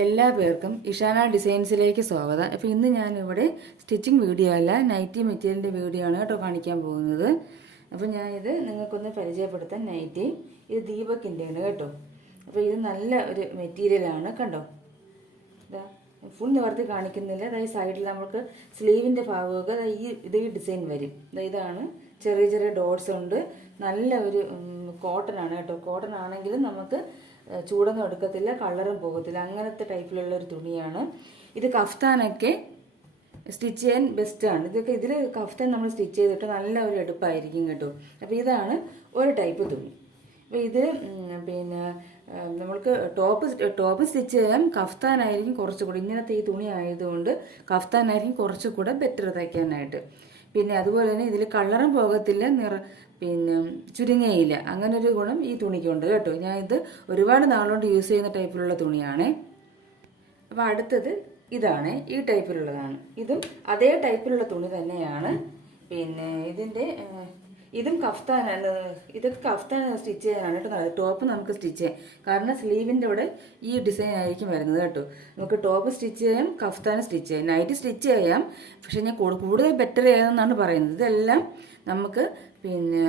എല്ലാ പേർക്കും ഇഷാന ഡിസൈൻസിലേക്ക് സ്വാഗതം. അപ്പോൾ ഇന്ന് ഞാനിവിടെ സ്റ്റിച്ചിങ് വീഡിയോ അല്ല, നൈറ്റി മെറ്റീരിയലിൻ്റെ വീഡിയോ ആണ് കേട്ടോ കാണിക്കാൻ പോകുന്നത്. അപ്പോൾ ഞാനിത് നിങ്ങൾക്കൊന്ന് പരിചയപ്പെടുത്താൻ. നൈറ്റി ഇത് ദീപക്കിൻ്റെയാണ് കേട്ടോ. അപ്പോൾ ഇത് നല്ല ഒരു മെറ്റീരിയലാണ് കണ്ടോ. ഇതാ ഫുൾ നിവർത്തി കാണിക്കുന്നില്ല. അതായത് സൈഡിൽ നമുക്ക് സ്ലീവിൻ്റെ ഭാഗമൊക്കെ ഈ ഡിസൈൻ വരും. ഇതാണ് ചെറിയ ചെറിയ ഡോട്ട്സ് ഉണ്ട്. നല്ല ഒരു കോട്ടൺ ആണ് കേട്ടോ. കോട്ടൺ ആണെങ്കിലും നമുക്ക് ചൂടൊന്നും എടുക്കത്തില്ല, കളറും പോകത്തില്ല, അങ്ങനത്തെ ടൈപ്പിലുള്ള ഒരു തുണിയാണ് ഇത്. കഫ്താനൊക്കെ സ്റ്റിച്ച് ചെയ്യാൻ ബെസ്റ്റാണ് ഇതൊക്കെ. ഇതിൽ കഫ്താൻ നമ്മൾ സ്റ്റിച്ച് ചെയ്തിട്ട് നല്ല ഒരു എടുപ്പായിരിക്കും കേട്ടോ. അപ്പോൾ ഇതാണ് ഒരു ടൈപ്പ് തുണി. അപ്പോൾ ഇത് പിന്നെ നമ്മൾക്ക് ടോപ്പ് സ്റ്റിച്ച് ചെയ്യാൻ കഫ്താനായിരിക്കും കുറച്ചുകൂടി, ഇങ്ങനത്തെ ഈ തുണി ആയതുകൊണ്ട് കഫ്താനായിരിക്കും കുറച്ചുകൂടെ ബെറ്റർ തയ്ക്കാനായിട്ട്. പിന്നെ അതുപോലെ തന്നെ ഇതിൽ കളറും പോകത്തില്ല, പിന്നെ ചുരുങ്ങയില്ല. അങ്ങനെ ഒരു ഗുണം ഈ തുണിക്കുണ്ട് കേട്ടോ. ഞാൻ ഇത് ഒരുപാട് നാളുകൊണ്ട് യൂസ് ചെയ്യുന്ന ടൈപ്പിലുള്ള തുണിയാണ്. അപ്പോൾ അടുത്തത് ഇതാണ്, ഈ ടൈപ്പിലുള്ളതാണ്. ഇതും അതേ ടൈപ്പിലുള്ള തുണി തന്നെയാണ്. പിന്നെ ഇതും കഫ്താനാണ്. ഇതൊക്കെ കഫ്താൻ സ്റ്റിച്ച് ചെയ്യാനാണ് കേട്ടോ. ടോപ്പ് നമുക്ക് സ്റ്റിച്ച് ചെയ്യാം, കാരണം സ്ലീവിൻ്റെ ഇവിടെ ഈ ഡിസൈൻ ആയിരിക്കും വരുന്നത് കേട്ടോ. നമുക്ക് ടോപ്പ് സ്റ്റിച്ച് ചെയ്യാം, കഫ്താൻ സ്റ്റിച്ച് ചെയ്യാം, നൈറ്റ് സ്റ്റിച്ച് ചെയ്യാം. പക്ഷേ ഞാൻ കൂടുതൽ ബെറ്റർ ചെയ്യാമെന്നാണ് പറയുന്നത്. ഇതെല്ലാം നമുക്ക് പിന്നെ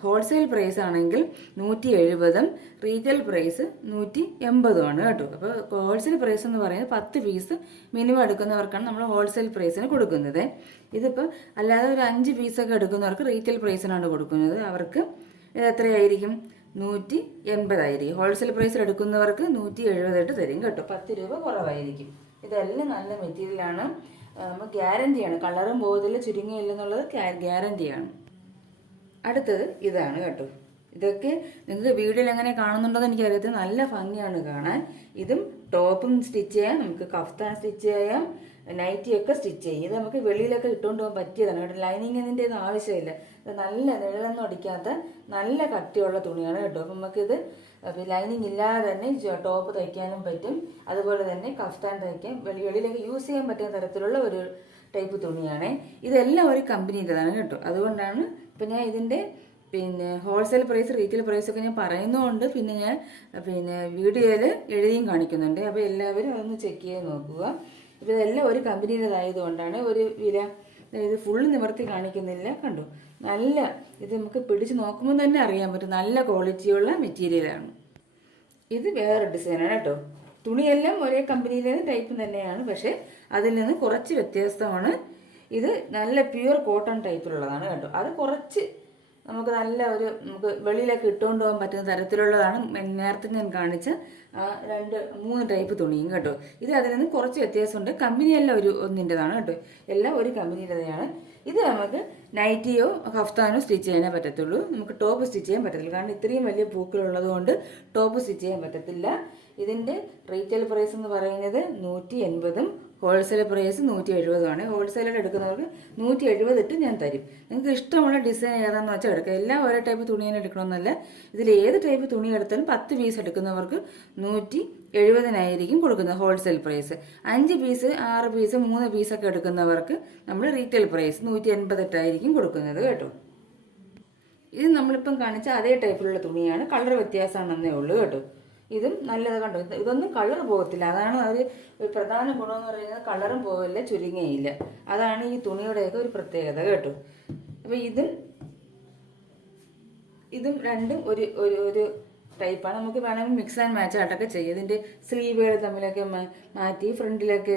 ഹോൾസെയിൽ പ്രൈസ് ആണെങ്കിൽ 170, റീറ്റെയിൽ പ്രൈസ് 180 കേട്ടോ. അപ്പോൾ ഹോൾസെയിൽ പ്രൈസ് എന്ന് പറയുന്നത് 10 പീസ് മിനിമം എടുക്കുന്നവർക്കാണ് നമ്മൾ ഹോൾസെയിൽ പ്രൈസിന് കൊടുക്കുന്നത്. ഇതിപ്പോൾ അല്ലാതെ ഒരു 5 പീസൊക്കെ എടുക്കുന്നവർക്ക് റീറ്റെയിൽ പ്രൈസിനാണ് കൊടുക്കുന്നത്. അവർക്ക് ഇത് എത്രയായിരിക്കും? 180 ഹോൾസെയിൽ പ്രൈസിൽ എടുക്കുന്നവർക്ക് 170 തരും കേട്ടോ. 10 രൂപ കുറവായിരിക്കും. ഇതെല്ലാം നല്ല മെറ്റീരിയലാണ്, നമുക്ക് ഗ്യാരണ്ടിയാണ്. കളറും പോകത്തില്ല, ചുരുങ്ങിയില്ലെന്നുള്ളത് ഗ്യാരണ്ടിയാണ്. അടുത്തത് ഇതാണ് കേട്ടോ. ഇതൊക്കെ നിങ്ങൾക്ക് വീഡിയോയിൽ എങ്ങനെ കാണുന്നുണ്ടോയെന്ന് എനിക്കറിയത്തില്ല, നല്ല ഭംഗിയാണ് കാണാൻ. ഇതും ടോപ്പും സ്റ്റിച്ച് ചെയ്യാം, നമുക്ക് കഫ്താൻ സ്റ്റിച്ച് ചെയ്യാം, നൈറ്റിയൊക്കെ സ്റ്റിച്ച് ചെയ്യും. ഇത് നമുക്ക് വെളിയിലൊക്കെ ഇട്ടുകൊണ്ട് പോകാൻ പറ്റിയതാണ് കേട്ടോ. ലൈനിങ്ങിൻ്റെ ഒന്നും ആവശ്യമില്ല. ഇത് നല്ല നിഴലൊന്നും അടിക്കാത്ത നല്ല കട്ടിയുള്ള തുണിയാണ് കേട്ടോ. അപ്പം നമുക്കിത് ലൈനിങ് ഇല്ലാതെ തന്നെ ടോപ്പ് തയ്ക്കാനും പറ്റും, അതുപോലെ തന്നെ കഫ്താൻ തയ്ക്കാൻ വെളിയിലൊക്കെ യൂസ് ചെയ്യാൻ പറ്റുന്ന തരത്തിലുള്ള ഒരു ടൈപ്പ് തുണിയാണ്. ഇതെല്ലാം ഒരു കമ്പനീൻ്റെതാണ് കേട്ടോ. അതുകൊണ്ടാണ് ഇപ്പം ഞാൻ ഇതിൻ്റെ പിന്നെ ഹോൾസെയിൽ പ്രൈസ് റീറ്റെയിൽ പ്രൈസൊക്കെ ഞാൻ പറയുന്നതുകൊണ്ട് ഞാൻ വീഡിയോയിൽ എഴുതിയും കാണിക്കുന്നുണ്ട്. അപ്പോൾ എല്ലാവരും അതൊന്ന് ചെക്ക് ചെയ്ത് നോക്കുക. അപ്പോൾ ഇതെല്ലാം ഒരു കമ്പനീൻ്റെതായതുകൊണ്ടാണ് ഒരു വില. ഇത് ഫുള്ള് നിവർത്തി കാണിക്കുന്നില്ല കണ്ടോ. നല്ല ഇത് നമുക്ക് പിടിച്ച് നോക്കുമ്പോൾ തന്നെ അറിയാൻ പറ്റും, നല്ല ക്വാളിറ്റിയുള്ള മെറ്റീരിയലാണ്. ഇത് വേറെ ഡിസൈനാണ് കേട്ടോ. തുണിയെല്ലാം ഒരേ കമ്പനിയിലെ ടൈപ്പ് തന്നെയാണ്, പക്ഷേ അതിൽ നിന്ന് കുറച്ച് വ്യത്യസ്തമാണ്. ഇത് നല്ല പ്യുവർ കോട്ടൺ ടൈപ്പിലുള്ളതാണ് കേട്ടോ. അത് കുറച്ച് നമുക്ക് നമുക്ക് വെളിയിലൊക്കെ ഇട്ടുകൊണ്ട് പോകാൻ പറ്റുന്ന തരത്തിലുള്ളതാണ്. നേരത്തെ ഞാൻ കാണിച്ച 2-3 ടൈപ്പ് തുണിയും കേട്ടോ. ഇത് അതിൽ നിന്ന് കുറച്ച് വ്യത്യാസമുണ്ട്. കമ്പനിയെല്ലാം ഒന്നിൻ്റെതാണ് കേട്ടോ. എല്ലാം ഒരു കമ്പനിയുടേതാണ്. ഇത് നമുക്ക് നൈറ്റിയോ കഫ്താനോ സ്റ്റിച്ച് ചെയ്യാനേ പറ്റത്തുള്ളൂ, നമുക്ക് ടോപ്പ് സ്റ്റിച്ച് ചെയ്യാൻ പറ്റത്തില്ല. കാരണം ഇത്രയും വലിയ പൂക്കളുള്ളത് കൊണ്ട് ടോപ്പ് സ്റ്റിച്ച് ചെയ്യാൻ പറ്റത്തില്ല. ഇതിൻ്റെ റീറ്റെയിൽ പ്രൈസ് എന്ന് പറയുന്നത് 180, ഹോൾസെയിൽ പ്രൈസ് 170. ഹോൾസെയിലായിട്ട് എടുക്കുന്നവർക്ക് 170 ഇട്ട് ഞാൻ തരും. നിങ്ങൾക്ക് ഇഷ്ടമുള്ള ഡിസൈൻ ഏതാണെന്ന് വെച്ചാൽ എടുക്കുക. എല്ലാം ഒരേ ടൈപ്പ് തുണി തന്നെ എടുക്കണമെന്നല്ല. ഇതിൽ ഏത് ടൈപ്പ് തുണി എടുത്താലും 10 പീസ് എടുക്കുന്നവർക്ക് 170 കൊടുക്കുന്നത് ഹോൾസെയിൽ പ്രൈസ്. 5 പീസ് 6 പീസ് 3 പീസൊക്കെ എടുക്കുന്നവർക്ക് നമ്മൾ റീറ്റെയിൽ പ്രൈസ് 180 കൊടുക്കുന്നത് കേട്ടോ. ഇത് നമ്മളിപ്പം കാണിച്ച അതേ ടൈപ്പിലുള്ള തുണിയാണ്, കളർ വ്യത്യാസമാണെന്നേ ഉള്ളൂ കേട്ടോ. ഇതും നല്ലത് കണ്ടോ. ഇതൊന്നും കളർ പോകത്തില്ല, അതാണ് ഒരു പ്രധാന ഗുണമെന്ന് പറയുന്നത്. കളറും പോകില്ല, ചുരുങ്ങയില്ല. അതാണ് ഈ തുണിയുടെയൊക്കെ ഒരു പ്രത്യേകത കേട്ടോ. അപ്പോൾ ഇതും രണ്ടും ഒരു ടൈപ്പാണ്. നമുക്ക് വേണമെങ്കിൽ മിക്സ് ആൻഡ് മാച്ച് ആയിട്ടൊക്കെ ചെയ്യാം. ഇതിൻ്റെ സ്ലീവുകൾ തമ്മിലൊക്കെ മാറ്റി ഫ്രണ്ടിലൊക്കെ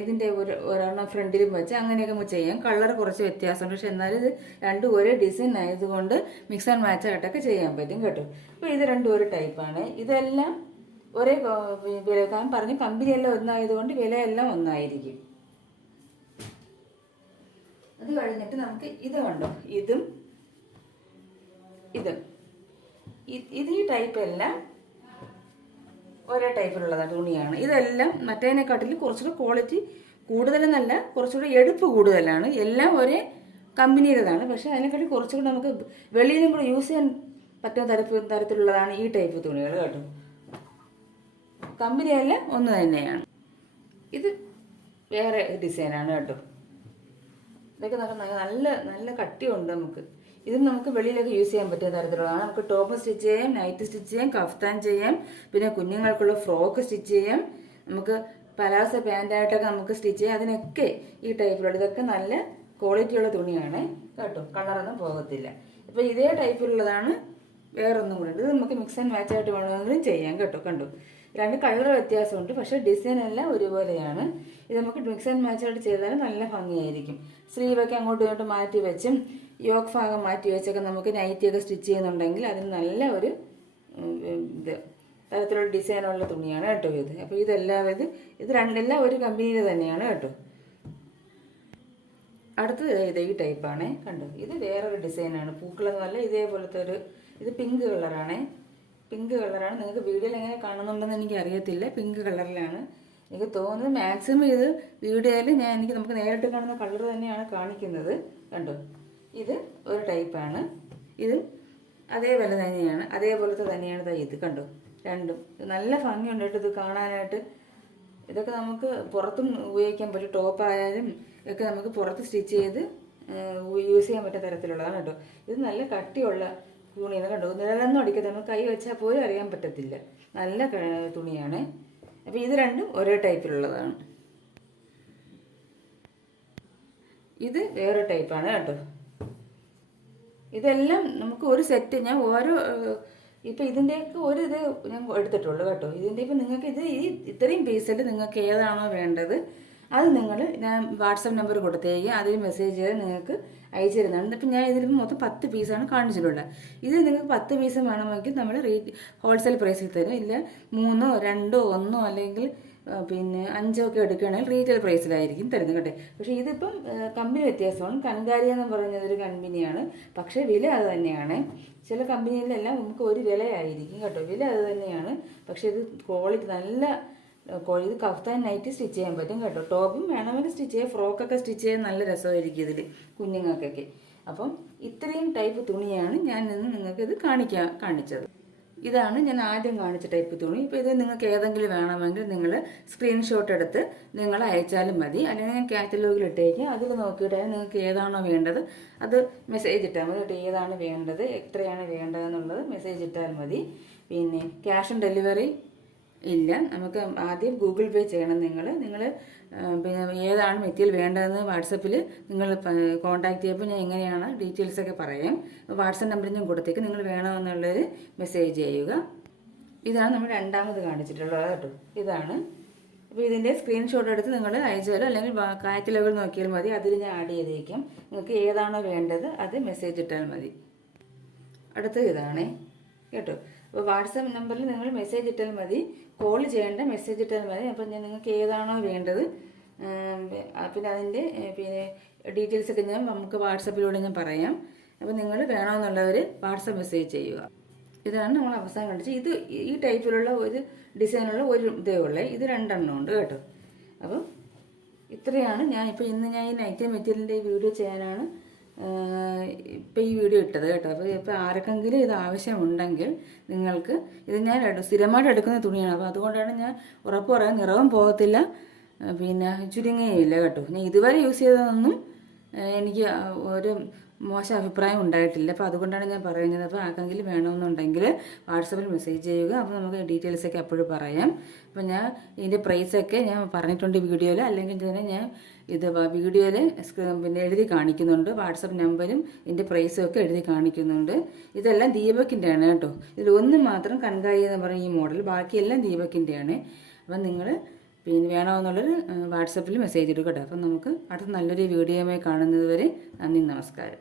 ഇതിൻ്റെ ഒരെണ്ണം ഫ്രണ്ടിലും വെച്ച് അങ്ങനെയൊക്കെ നമുക്ക് ചെയ്യാം. കളർ കുറച്ച് വ്യത്യാസമുണ്ട്, പക്ഷെ എന്നാലും ഇത് രണ്ടും ഒരേ ഡിസൈൻ ആയതുകൊണ്ട് മിക്സ് ആൻഡ് മാച്ച് ആയിട്ടൊക്കെ ചെയ്യാൻ പറ്റും കേട്ടോ. അപ്പോൾ ഇത് രണ്ടും ഒരു ടൈപ്പാണ്. ഇതെല്ലാം ഒരേ വില, ഞാൻ പറഞ്ഞു കമ്പനിയെല്ലാം ഒന്നായതുകൊണ്ട് വിലയെല്ലാം ഒന്നായിരിക്കും. അത് കഴിഞ്ഞിട്ട് നമുക്ക് ഇത് കണ്ടോ, ഇത് ഈ ടൈപ്പ് എല്ലാം ഒരേ ടൈപ്പിലുള്ളതാണ് തുണിയാണ്. ഇതെല്ലാം മറ്റേതിനെക്കാട്ടിൽ കുറച്ചുകൂടെ ക്വാളിറ്റി കൂടുതലെന്നല്ല, കുറച്ചുകൂടെ എടുപ്പ് കൂടുതലാണ്. എല്ലാം ഒരേ കമ്പനിയുടേതാണ്, പക്ഷേ അതിനെക്കാട്ടി കുറച്ചുകൂടെ നമുക്ക് വെളിയിലും കൂടെ യൂസ് ചെയ്യാൻ പറ്റുന്ന തരത്തിലുള്ളതാണ് ഈ ടൈപ്പ് തുണികൾ കേട്ടോ. കമ്പനിയെല്ലാം ഒന്ന് തന്നെയാണ്. ഇത് വേറെ ഡിസൈനാണ് കേട്ടോ. ഇതൊക്കെ നല്ല കട്ടിയുണ്ട് നമുക്ക്. ഇതും നമുക്ക് വെളിയിലൊക്കെ യൂസ് ചെയ്യാൻ പറ്റിയ തരത്തിലുള്ളതാണ്. നമുക്ക് ടോപ്പ് സ്റ്റിച്ച് ചെയ്യാം, നൈറ്റ് സ്റ്റിച്ച് ചെയ്യാം, കഫ്താൻ ചെയ്യാം, പിന്നെ കുഞ്ഞുങ്ങൾക്കുള്ള ഫ്രോക്ക് സ്റ്റിച്ച് ചെയ്യാം. നമുക്ക് പലാസോ പാൻറ്റായിട്ടൊക്കെ നമുക്ക് സ്റ്റിച്ച് ചെയ്യാം. അതിനൊക്കെ ഈ ടൈപ്പിലുള്ള ഇതൊക്കെ നല്ല ക്വാളിറ്റിയുള്ള തുണിയാണ് കേട്ടോ, കളറൊന്നും പോകത്തില്ല. അപ്പോൾ ഇതേ ടൈപ്പിലുള്ളതാണ് വേറൊന്നും കൂടെ. ഇത് നമുക്ക് മിക്സ് ആൻഡ് മാച്ച് ആയിട്ട് വേണമെങ്കിലും ചെയ്യാം കേട്ടോ. കണ്ടു, രണ്ട് കളർ വ്യത്യാസമുണ്ട്, പക്ഷേ ഡിസൈൻ എല്ലാം ഒരുപോലെയാണ്. ഇത് നമുക്ക് മിക്സ് ആൻഡ് മാച്ച് ആയിട്ട് ചെയ്താലും നല്ല ഭംഗിയായിരിക്കും. സ്ലീവൊക്കെ അങ്ങോട്ടും ഇങ്ങോട്ടും മാറ്റി വെച്ചും യോക്ക് ഭാഗം മാറ്റി വെച്ചൊക്കെ നമുക്ക് നൈറ്റിയൊക്കെ സ്റ്റിച്ച് ചെയ്യുന്നുണ്ടെങ്കിൽ അതിന് നല്ല ഒരു ഇത് തരത്തിലുള്ള ഡിസൈനുള്ള തുണിയാണ് കേട്ടോ ഇത്. അപ്പോൾ ഇതെല്ലാം ഇത് രണ്ടെല്ലാം ഒരു കമ്പനിയിൽ തന്നെയാണ് കേട്ടോ. അടുത്തത് ഇത് ഈ ടൈപ്പാണേ, കണ്ടോ. ഇത് വേറൊരു ഡിസൈനാണ്, പൂക്കളെന്നല്ല, ഇതേപോലത്തെ ഒരു ഇത് പിങ്ക് കളറാണേ. പിങ്ക് കളറാണ്. നിങ്ങൾക്ക് വീഡിയോയിൽ എങ്ങനെ കാണുന്നുണ്ടെന്ന് എനിക്ക് അറിയത്തില്ല. പിങ്ക് കളറിലാണ് എനിക്ക് തോന്നുന്നത്. മാക്സിമം ഇത് വീഡിയോയിൽ നമുക്ക് നേരിട്ട് കാണുന്ന കളർ തന്നെയാണ് കാണിക്കുന്നത്. കണ്ടോ, ഇത് ഒരു ടൈപ്പാണ്. ഇത് അതേപോലെ തന്നെയാണ്, അതേപോലത്തെ തന്നെയാണ് ഇത്. കണ്ടോ, രണ്ടും നല്ല ഭംഗിയുണ്ട് കേട്ടോ ഇത് കാണാനായിട്ട്. ഇതൊക്കെ നമുക്ക് പുറത്തും ഉപയോഗിക്കാൻ പറ്റും. ടോപ്പായാലും ഒക്കെ നമുക്ക് പുറത്ത് സ്റ്റിച്ച് ചെയ്ത് യൂസ് ചെയ്യാൻ പറ്റുന്ന തരത്തിലുള്ളതാണ് കേട്ടോ. ഇത് നല്ല കട്ടിയുള്ള തുണിയാണ് കണ്ടോ. നിഴലൊന്നും അടിക്കത്തില്ല, നമുക്ക് കൈ വെച്ചാൽ പോലും അറിയാൻ പറ്റത്തില്ല. നല്ല തുണിയാണ്. അപ്പോൾ ഇത് രണ്ടും ഒരേ ടൈപ്പിലുള്ളതാണ്. ഇത് വേറെ ടൈപ്പാണ് കേട്ടോ. ഇതെല്ലാം നമുക്ക് ഒരു സെറ്റ് ഞാൻ ഓരോ ഇപ്പം ഇതിൻ്റെയൊക്കെ ഒരു ഇത് ഞാൻ എടുത്തിട്ടുള്ളൂ കേട്ടോ. ഇതിൻ്റെ ഇപ്പം നിങ്ങൾക്ക് ഇത്രയും പീസിൽ നിങ്ങൾക്ക് ഏതാണോ വേണ്ടത് അത് ഞാൻ വാട്സപ്പ് നമ്പർ കൊടുത്തേക്ക് അതിൽ മെസ്സേജ് ചെയ്ത് നിങ്ങൾക്ക് അയച്ചു തരുന്നതാണ്. ഇപ്പം ഞാൻ ഇതിൽ മൊത്തം 10 പീസാണ് കാണിച്ചിട്ടുള്ളത്. ഇത് നിങ്ങൾക്ക് 10 പീസ് വേണമെങ്കിൽ നമ്മൾ ഹോൾസെയിൽ പ്രൈസിൽ തരും. ഇല്ല 3, 2, 1 അല്ലെങ്കിൽ 5 ഒക്കെ എടുക്കുകയാണെങ്കിൽ റീറ്റെയിൽ പ്രൈസിലായിരിക്കും തരുന്നത് കേട്ടോ. പക്ഷേ ഇതിപ്പം കമ്പനി വ്യത്യാസമാണ്. കൻകാരി എന്ന് പറയുന്നതൊരു കമ്പനിയാണ്, പക്ഷേ വില അത് തന്നെയാണ്. ചില കമ്പനിയിലെല്ലാം നമുക്ക് ഒരു വിലയായിരിക്കും കേട്ടോ, വില അത് തന്നെയാണ്. പക്ഷേ ഇത് ക്വാളിറ്റി നല്ല ഇത് കഫ്താൻ നൈറ്റ് സ്റ്റിച്ച് ചെയ്യാൻ പറ്റും കേട്ടോ. ടോപ്പും വേണമെങ്കിൽ സ്റ്റിച്ച് ചെയ്യാം, ഫ്രോക്കൊക്കെ സ്റ്റിച്ച് ചെയ്യാൻ നല്ല രസമായിരിക്കും ഇതിൽ കുഞ്ഞുങ്ങൾക്കൊക്കെ. അപ്പം ഇത്രയും ടൈപ്പ് തുണിയാണ് ഞാൻ ഇന്ന് നിങ്ങൾക്ക് ഇത് കാണിച്ചത്. ഇതാണ് ഞാൻ ആദ്യം കാണിച്ച ടൈപ്പ് തുണി. ഇപ്പോൾ ഇത് നിങ്ങൾക്ക് ഏതെങ്കിലും വേണമെങ്കിൽ നിങ്ങൾ സ്ക്രീൻഷോട്ട് എടുത്ത് നിങ്ങൾ അയച്ചാലും മതി. അല്ലെങ്കിൽ ഞാൻ കാറ്റലോഗിൽ ഇട്ടേക്കാം, അതിൽ നോക്കിയിട്ട് നിങ്ങൾക്ക് ഏതാണോ വേണ്ടത് അത് മെസ്സേജ് ഇട്ടാൽ മതി കേട്ടോ. ഏതാണ് വേണ്ടത്, എത്രയാണ് വേണ്ടതെന്നുള്ളത് മെസ്സേജ് ഇട്ടാൽ മതി. ക്യാഷ് ഓൺ ഡെലിവറി ഇല്ല. നമുക്ക് ആദ്യം ഗൂഗിൾ പേ ചെയ്യണം. നിങ്ങൾ ഏതാണ് മെറ്റീരിയൽ വേണ്ടതെന്ന് വാട്സപ്പിൽ നിങ്ങൾ കോൺടാക്ട് ചെയ്യുമ്പോൾ ഞാൻ എങ്ങനെയാണ് ഡീറ്റെയിൽസൊക്കെ പറയാം. വാട്സപ്പ് നമ്പർ ഞാൻ കൊടുത്തേക്ക് നിങ്ങൾ വേണമെന്നുള്ളൊരു മെസ്സേജ് ചെയ്യുക. ഇതാണ് നമ്മൾ രണ്ടാമത് കാണിച്ചിട്ടുള്ളത് കേട്ടോ. ഇതാണ്. അപ്പോൾ ഇതിൻ്റെ സ്ക്രീൻഷോട്ട് എടുത്ത് നിങ്ങൾ അയച്ചു തരും, അല്ലെങ്കിൽ കാറ്റലോഗിൽ നോക്കിയാൽ മതി, അതിൽ ഞാൻ ആഡ് ചെയ്തേക്കും. നിങ്ങൾക്ക് ഏതാണോ വേണ്ടത് അത് മെസ്സേജ് ഇട്ടാൽ മതി. അടുത്തത് ഇതാണേ കേട്ടോ. അപ്പോൾ വാട്സപ്പ് നമ്പറിൽ നിങ്ങൾ മെസ്സേജ് ഇട്ടാൽ മതി, കോൾ ചെയ്യേണ്ട, മെസ്സേജ് ഇട്ടാൽ മതി. അപ്പം നിങ്ങൾക്ക് ഏതാണോ വേണ്ടത് പിന്നെ അതിൻ്റെ ഡീറ്റെയിൽസൊക്കെ നമുക്ക് വാട്സപ്പിലൂടെ ഞാൻ പറയാം. അപ്പോൾ നിങ്ങൾ വേണമെന്നുള്ളവർ വാട്സപ്പ് മെസ്സേജ് ചെയ്യുക. ഇതാണ് നമ്മൾ അവസാനം കണ്ടിച്ച്. ഇത് ഈ ടൈപ്പിലുള്ള ഒരു ഡിസൈനുള്ള ഒരു ഇതേ ഉള്ളേ. ഇത് 2 എണ്ണം ഉണ്ട് കേട്ടോ. അപ്പം ഇത്രയാണ് ഇന്ന് ഞാൻ ഈ നൈറ്റി മെറ്റീരിയലിൻ്റെ വീഡിയോ ചെയ്യാനാണ് ഇപ്പം ഈ വീഡിയോ ഇട്ടത് കേട്ടോ. അപ്പോൾ ഇപ്പോൾ ആർക്കെങ്കിലും ഇത് ആവശ്യമുണ്ടെങ്കിൽ നിങ്ങൾക്ക് ഇത് ഞാൻ സ്ഥിരമായിട്ട് എടുക്കുന്ന തുണിയാണ്. അപ്പോൾ അതുകൊണ്ടാണ് ഞാൻ ഉറപ്പ് പറയാൻ നിറവും പോകത്തില്ല, ചുരുങ്ങുകയില്ല കേട്ടോ. ഞാൻ ഇതുവരെ യൂസ് ചെയ്തതൊന്നും എനിക്ക് ഒരു മോശം അഭിപ്രായം ഉണ്ടായിട്ടില്ല. അപ്പോൾ അതുകൊണ്ടാണ് ഞാൻ പറയുന്നത്. അപ്പോൾ ആർക്കെങ്കിലും വേണമെന്നുണ്ടെങ്കിൽ വാട്സപ്പിൽ മെസ്സേജ് ചെയ്യുക. അപ്പോൾ നമുക്ക് ഡീറ്റെയിൽസൊക്കെ അപ്പോഴും പറയാം. അപ്പോൾ ഞാൻ ഇതിൻ്റെ പ്രൈസൊക്കെ ഞാൻ പറഞ്ഞിട്ടുണ്ട് വീഡിയോയിൽ, അല്ലെങ്കിൽ തന്നെ ഞാൻ ഇത് വീഡിയോയിൽ എഴുതി കാണിക്കുന്നുണ്ട്. വാട്സപ്പ് നമ്പരും ഇതിൻ്റെ പ്രൈസും ഒക്കെ എഴുതി കാണിക്കുന്നുണ്ട്. ഇതെല്ലാം ദീപക്കിൻ്റെ ആണ് കേട്ടോ. ഇതിലൊന്നും മാത്രം കൻകാരി എന്ന് പറയുന്ന ഈ മോഡൽ, ബാക്കിയെല്ലാം ദീപക്കിൻ്റെയാണ്. അപ്പം നിങ്ങൾ വേണമെന്നുള്ളൊരു വാട്സപ്പിൽ മെസ്സേജ് ഇടുക കേട്ടോ. അപ്പം നമുക്ക് അടുത്ത നല്ലൊരു വീഡിയോയുമായി കാണുന്നത് വരെ നന്ദി, നമസ്കാരം.